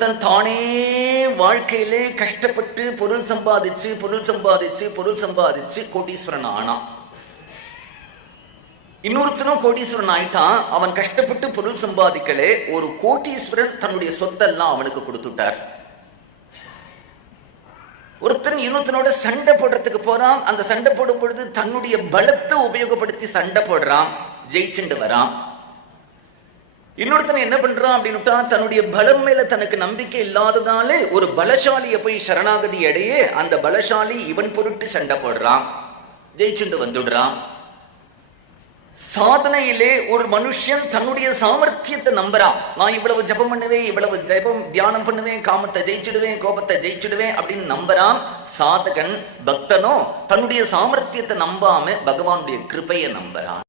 ஒருத்தன் தானே வாழ்க்கையிலே கஷ்டப்பட்டு பொருள் சம்பாதிச்சு கோடீஸ்வரன் ஆனான். இன்னொருத்தனும் கோடீஸ்வரன் ஆயிட்டான். அவன் கஷ்டப்பட்டு பொருள் சம்பாதிக்கலே, ஒரு கோடீஸ்வரன் தன்னுடைய சொத்தெல்லாம் அவனுக்கு கொடுத்துட்டார். ஒருத்தன் இன்னொருத்தனோட சண்டை போடுறதுக்கு போறான். அந்த சண்டை போடும் பொழுது தன்னுடைய பலத்தை உபயோகப்படுத்தி சண்டை போடுறான், ஜெயிச்சுண்டு வரான். இன்னொருத்தனை என்ன பண்றான் அப்படின்னுட்டா, தன்னுடைய பலம் மேல தனக்கு நம்பிக்கை இல்லாததாலே ஒரு பலசாலியை போய் சரணாகதி அடையே, அந்த பலசாலி இவன் பொருட்டு சண்டை போடுறான், ஜெயிச்சுண்டு வந்துடுறான். சாதனையிலே ஒரு மனுஷன் தன்னுடைய சாமர்த்தியத்தை நம்புறான். நான் இவ்வளவு ஜபம் பண்ணுவேன், இவ்வளவு ஜபம் தியானம் பண்ணுவேன், காமத்தை ஜெயிச்சிடுவேன், கோபத்தை ஜெயிச்சிடுவேன் அப்படின்னு நம்புறான். சாதகன் பக்தனோ தன்னுடைய சாமர்த்தியத்தை நம்பாம பகவானுடைய கிருபையை நம்புறான்.